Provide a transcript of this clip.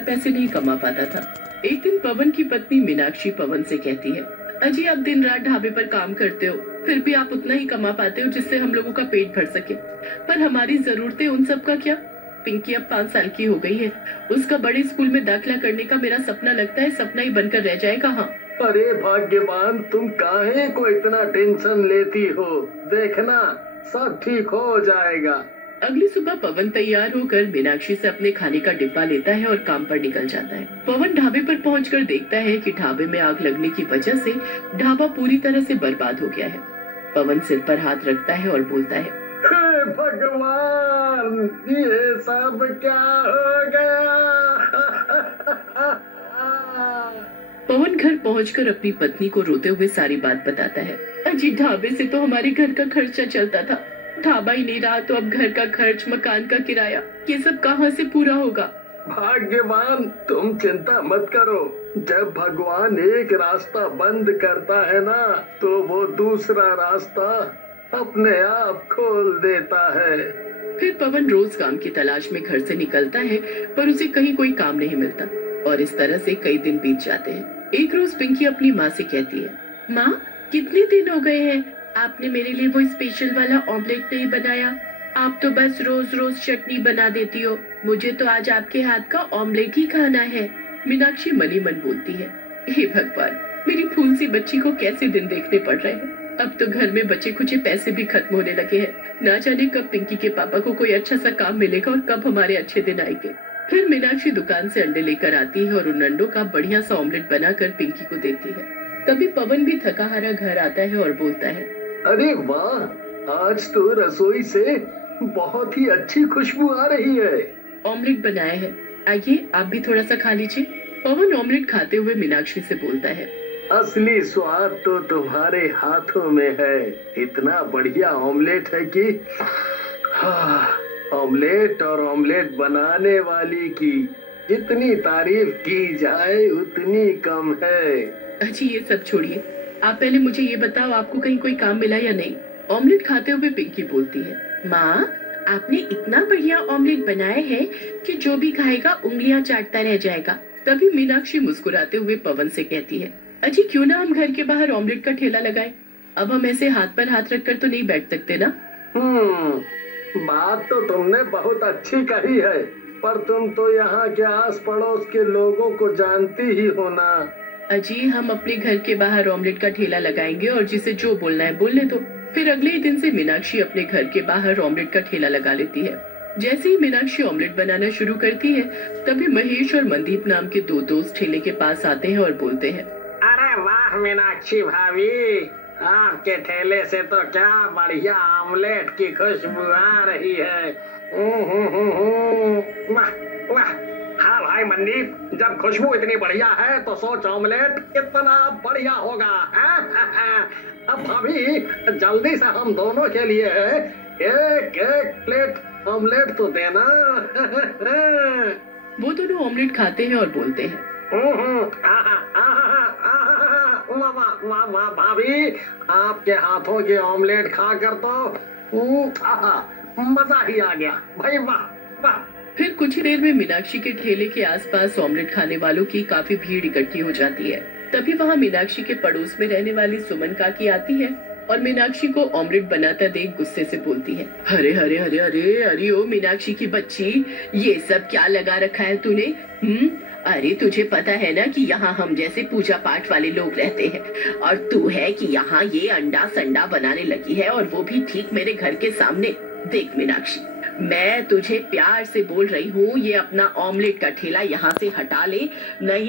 पैसे नहीं कमा पाता था। एक दिन पवन की पत्नी मीनाक्षी पवन से कहती है, अजी आप दिन रात ढाबे पर काम करते हो, फिर भी आप उतना ही कमा पाते हो जिससे हम लोगों का पेट भर सके, पर हमारी जरूरतें उन सब का क्या। पिंकी अब 5 साल की हो गई है, उसका बड़े स्कूल में दाखिला करने का मेरा सपना लगता है सपना ही बनकर रह जाएगा। हाँ अरे भाग्यवान, तुम काहे को इतना टेंशन लेती हो, देखना सब ठीक हो जाएगा। अगली सुबह पवन तैयार होकर मीनाक्षी से अपने खाने का डिब्बा लेता है और काम पर निकल जाता है। पवन ढाबे पर पहुंचकर देखता है कि ढाबे में आग लगने की वजह से ढाबा पूरी तरह से बर्बाद हो गया है। पवन सिर पर हाथ रखता है और बोलता है, हे भगवान, ये सब क्या हो गया। पवन घर पहुंचकर अपनी पत्नी को रोते हुए सारी बात बताता है। अजी ढाबे से तो हमारे घर का खर्चा चलता था, ढाबा ही नहीं रहा तो अब घर का खर्च, मकान का किराया, ये सब कहाँ से पूरा होगा। भाग्यवान, तुम चिंता मत करो, जब भगवान एक रास्ता बंद करता है ना, तो वो दूसरा रास्ता अपने आप खोल देता है। फिर पवन रोज काम की तलाश में घर से निकलता है, पर उसे कहीं कोई काम नहीं मिलता और इस तरह से कई दिन बीत जाते हैं। एक रोज पिंकी अपनी माँ से कहती है, माँ कितने दिन हो गए हैं आपने मेरे लिए वो स्पेशल वाला ऑमलेट नहीं बनाया, आप तो बस रोज रोज चटनी बना देती हो, मुझे तो आज आपके हाथ का ऑमलेट ही खाना है। मीनाक्षी मनी मन बोलती है, हे भगवान, मेरी फूल सी बच्ची को कैसे दिन देखने पड़ रहे हैं। अब तो घर में बचे खुचे पैसे भी खत्म होने लगे हैं, ना जाने कब पिंकी के पापा को कोई अच्छा सा काम मिलेगा और कब हमारे अच्छे दिन आएंगे। फिर मीनाक्षी दुकान से अंडे लेकर आती है और उन अंडों का बढ़िया सा ऑमलेट बनाकर पिंकी को देती है। तभी पवन भी थका हारा घर आता है और बोलता है, अरे वाह, आज तो रसोई से बहुत ही अच्छी खुशबू आ रही है। ऑमलेट बनाए हैं, आइए आप भी थोड़ा सा खा लीजिए। पवन ऑमलेट खाते हुए मीनाक्षी से बोलता है, असली स्वाद तो तुम्हारे हाथों में है, इतना बढ़िया ऑमलेट है कि ऑमलेट और ऑमलेट बनाने वाली की जितनी तारीफ की जाए उतनी कम है। अजी ये सब छोड़िए, आप पहले मुझे ये बताओ आपको कहीं कोई काम मिला या नहीं। ऑमलेट खाते हुए पिंकी बोलती है, माँ आपने इतना बढ़िया ऑमलेट बनाया है कि जो भी खाएगा उंगलियां चाटता रह जाएगा। तभी मीनाक्षी मुस्कुराते हुए पवन से कहती है, अजी क्यों ना हम घर के बाहर ऑमलेट का ठेला लगाएं? अब हम ऐसे हाथ पर हाथ रखकर तो नहीं बैठ सकते ना। बात तो तुमने बहुत अच्छी कही है, पर तुम तो यहाँ के आस पड़ोस के लोगों को जानती ही हो ना। अजी हम अपने घर के बाहर ऑमलेट का ठेला लगाएंगे और जिसे जो बोलना है बोलने दो। फिर अगले ही दिन से मीनाक्षी अपने घर के बाहर ऑमलेट का ठेला लगा लेती है। जैसे ही मीनाक्षी ऑमलेट बनाना शुरू करती है, तभी महेश और मनदीप नाम के 2 दोस्त ठेले के पास आते हैं और बोलते हैं, अरे वाह मीनाक्षी भाभी, आपके ठेले से तो क्या बढ़िया ऑमलेट की खुशबू आ रही है। वाह वाह। हाँ भाई मनदीप, जब खुशबू इतनी बढ़िया है तो सोच ऑमलेट कितना बढ़िया होगा। अब भाभी जल्दी से हम दोनों के लिए एक एक प्लेट ऑमलेट तो देना। वो दोनों ऑमलेट खाते हैं और बोलते हैं, वाह वाह भाभी, आपके हाथों के ऑमलेट खाकर तो मजा ही आ गया भाई, वाह वाह। फिर कुछ ही देर में मीनाक्षी के ठेले के आसपास ऑमलेट खाने वालों की काफी भीड़ इकट्ठी हो जाती है। तभी वहाँ मीनाक्षी के पड़ोस में रहने वाली सुमन काकी आती है और मीनाक्षी को ऑमलेट बनाता देख गुस्से से बोलती है, अरे अरे अरे अरे अरे ओ मीनाक्षी की बच्ची, ये सब क्या लगा रखा है तूने? अरे तुझे पता है ना कि यहाँ हम जैसे पूजा पाठ वाले लोग रहते हैं और तू है कि यहाँ ये अंडा संडा बनाने लगी है और वो भी ठीक मेरे घर के सामने। देख मीनाक्षी, मैं तुझे प्यार से बोल रही हूँ, ये अपना ऑमलेट का ठेला यहाँ से हटा ले, नहीं